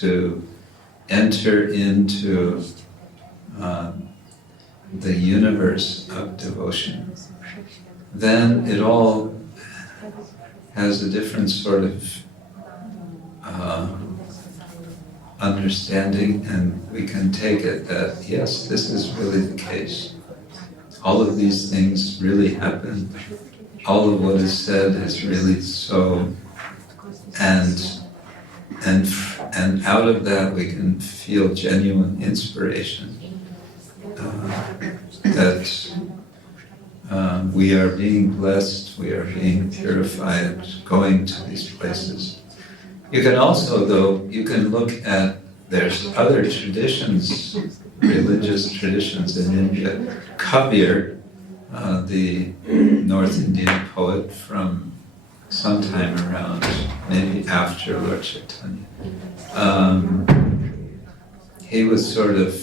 to enter into the universe of devotion, then it all has a different sort of understanding, and we can take it that, yes, this is really the case. All of these things really happen. All of what is said is really so, and out of that we can feel genuine inspiration that we are being blessed, we are being purified, going to these places. You can also, though, you can look at, there's other traditions, religious traditions in India. Kabir, the North Indian poet from sometime around, maybe after Lord Chaitanya, he was sort of,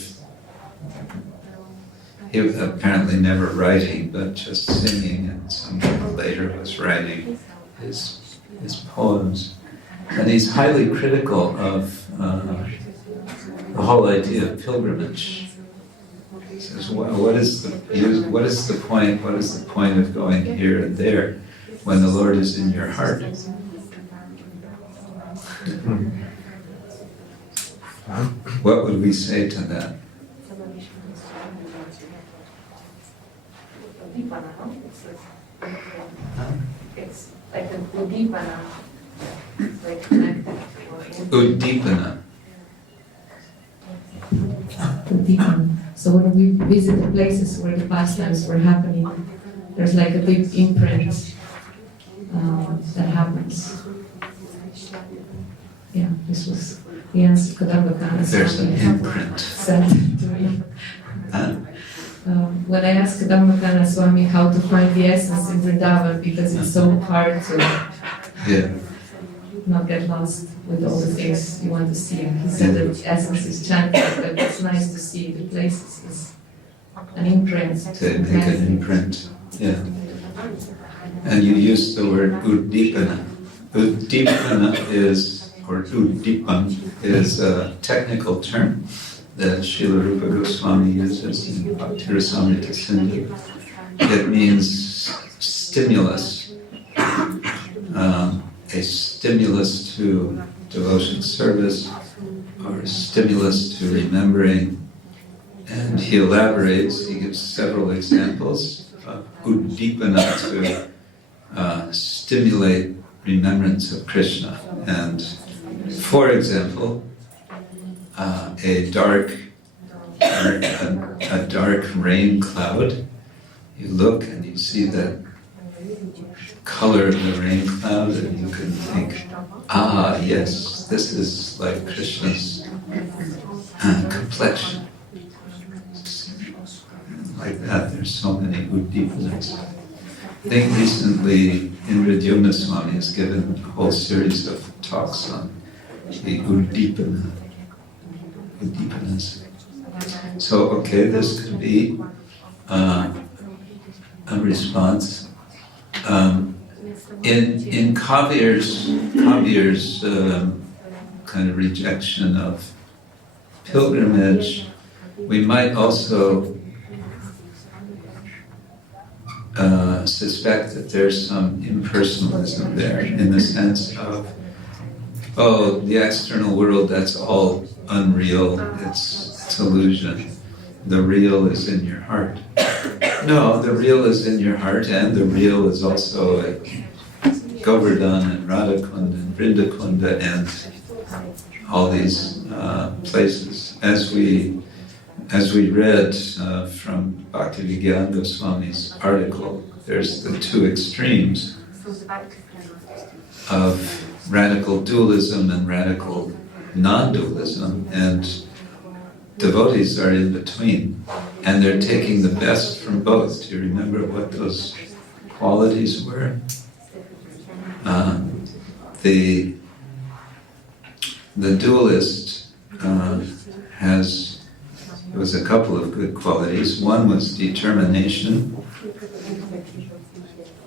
he was apparently never writing, but just singing, and sometime later was writing his poems. And he's highly critical of the whole idea of pilgrimage. He says, what is the point? What is the point of going here and there when the Lord is in your heart? What would we say to that? It's like a udipana, like connected. Udipana. Udipana. So when we visit the places where the pastimes were happening, there's like a big imprint that happens. Yeah, this was the answer Govardhan. There's an imprint. Sent to me. When I asked Govardhan Swami how to find the essence in Vrindavan, because it's so hard to not get lost with all the things you want to see. He said that the essence is chanted, but it's nice to see the places as an imprint. To make an imprint, yeah. And you use the word Udipana. Udipana is, or Udipan, is a technical term that Srila Rupa Goswami uses in Bhakti-rasamrita Sindhu. It means stimulus, a stimulus to devotion service, or a stimulus to remembering. And he elaborates, he gives several examples of Udipana to stimulate remembrance of Krishna. And for example, a dark a dark rain cloud, you look and you see that color of the rain cloud, and you can think, ah, yes, this is like Krishna's complexion. Like that, there's so many Uddipanas. I think recently Indradyumna Swami has given a whole series of talks on the Uddipanas. So, okay, this could be a response. In Kavir's kind of rejection of pilgrimage, we might also suspect that there's some impersonalism there, in the sense of, oh, the external world, that's all unreal, it's illusion. The real is in your heart. No, the real is in your heart, and the real is also at Govardhan and Radhakunda and Vrindakunda and all these places. As we read from Bhaktivedanta Goswami's article, there's the two extremes of radical dualism and radical non-dualism, and devotees are in between, and they're taking the best from both. Do you remember what those qualities were? The dualist there was a couple of good qualities. One was determination,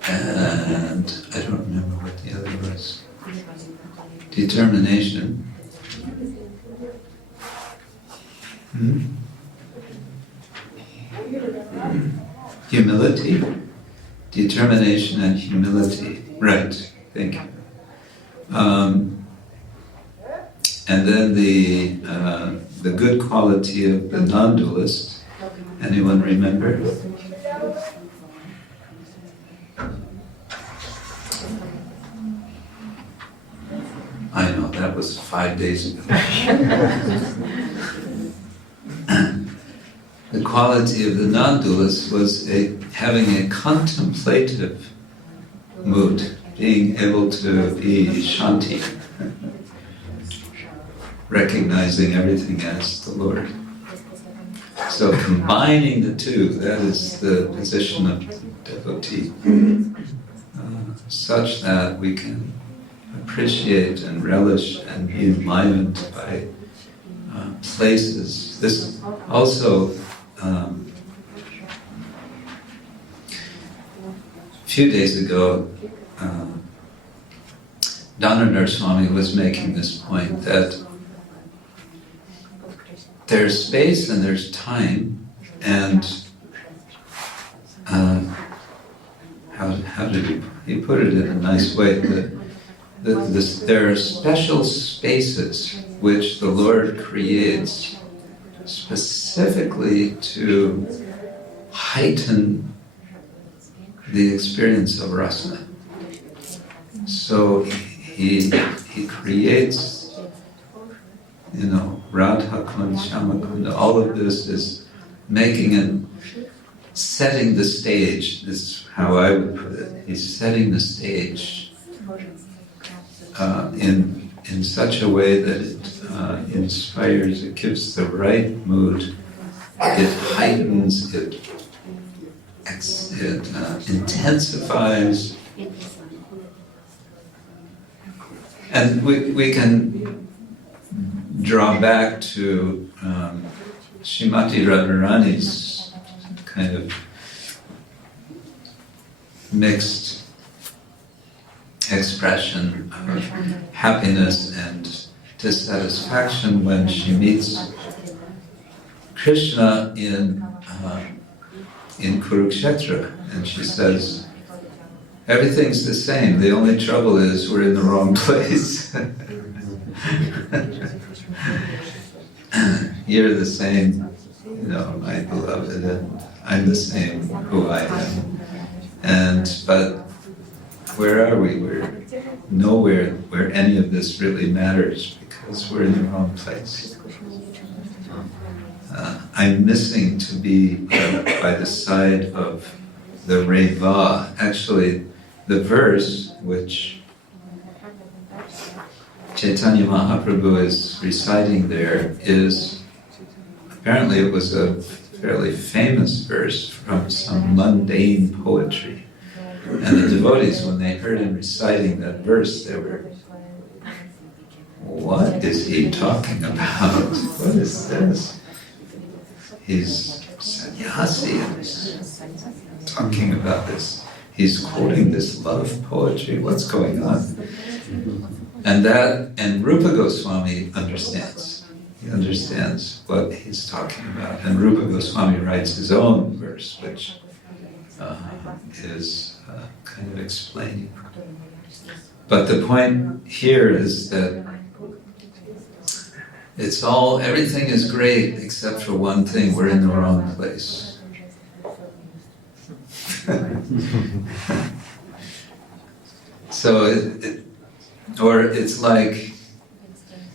and I don't remember what the other was. Determination. Humility. Determination and humility. Right, thank you. And then the good quality of the non-dualist. Anyone remember? I know, that was 5 days ago. The quality of the non-dualist was having a contemplative mood, being able to be shanti, recognizing everything as the Lord. So combining the two, that is the position of devotee, such that we can appreciate and relish and be enlivened by places. This also, a few days ago, Dhananandar Swami was making this point that there's space and there's time, and how did he put it in a nice way? There are special spaces which the Lord creates specifically to heighten the experience of rasa. So he creates, Radha Kund, Shama Kund, all of this is making and setting the stage. This is how I would put it. He's setting the stage in such a way that it inspires, it gives the right mood, it heightens, it intensifies. And we can draw back to Srimati Radharani's kind of mixed expression of happiness and dissatisfaction when she meets Krishna in Kurukshetra, and she says, everything's the same, the only trouble is we're in the wrong place. You're the same, my beloved, and I'm the same who I am. But where are we? We're nowhere where any of this really matters because we're in the wrong place. I'm missing to be by the side of the Reva. Actually, the verse which Chaitanya Mahaprabhu is reciting there is, apparently it was a fairly famous verse from some mundane poetry. And the devotees, when they heard him reciting that verse, they were, what is he talking about? What is this? He's sannyasi and he's talking about this. He's quoting this love poetry. What's going on? And Rupa Goswami understands. He understands what he's talking about. And Rupa Goswami writes his own verse, which is kind of explaining. But the point here is that everything is great except for one thing: we're in the wrong place. So it's like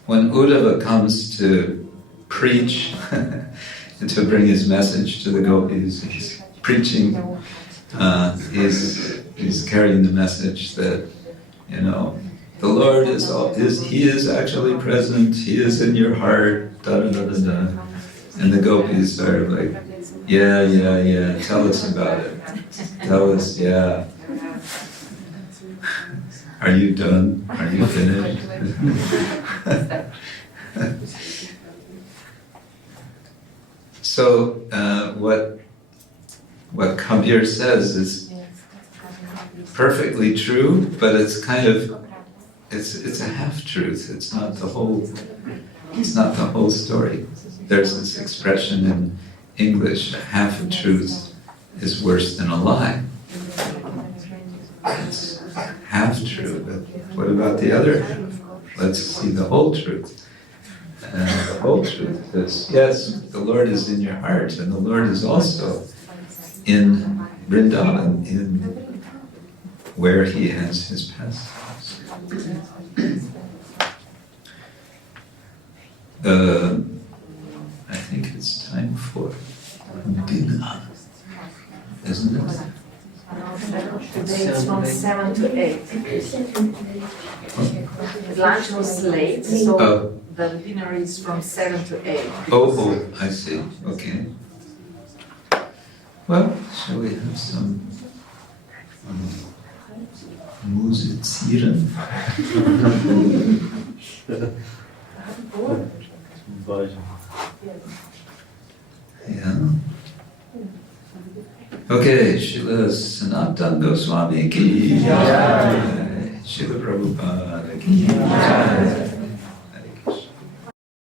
when Uddhava comes to preach and to bring his message to the gopis, he's preaching, he's carrying the message that, the Lord He is actually present, He is in your heart, da-da-da-da-da. And the gopis are like, yeah, tell us about it. Tell us, yeah. Are you done? Are you finished? So what Kabir says is perfectly true, but it's kind of it's a half truth. It's not the whole story. There's this expression in English: half a truth is worse than a lie. It's half true, but what about the other half? Let's see the whole truth. And the whole truth is, yes, the Lord is in your heart, and the Lord is also in Vrindavan, in where He has His pastimes. I think it's time for dinner, isn't it? Today it's from 7 to 8. The lunch was late, so the dinner is from 7 to 8. Oh, I see. Okay. Well, shall we have some musizieren? Yeah. Okay, Srila Sanatana Goswami ki jai, Srila Prabhupada ki jai.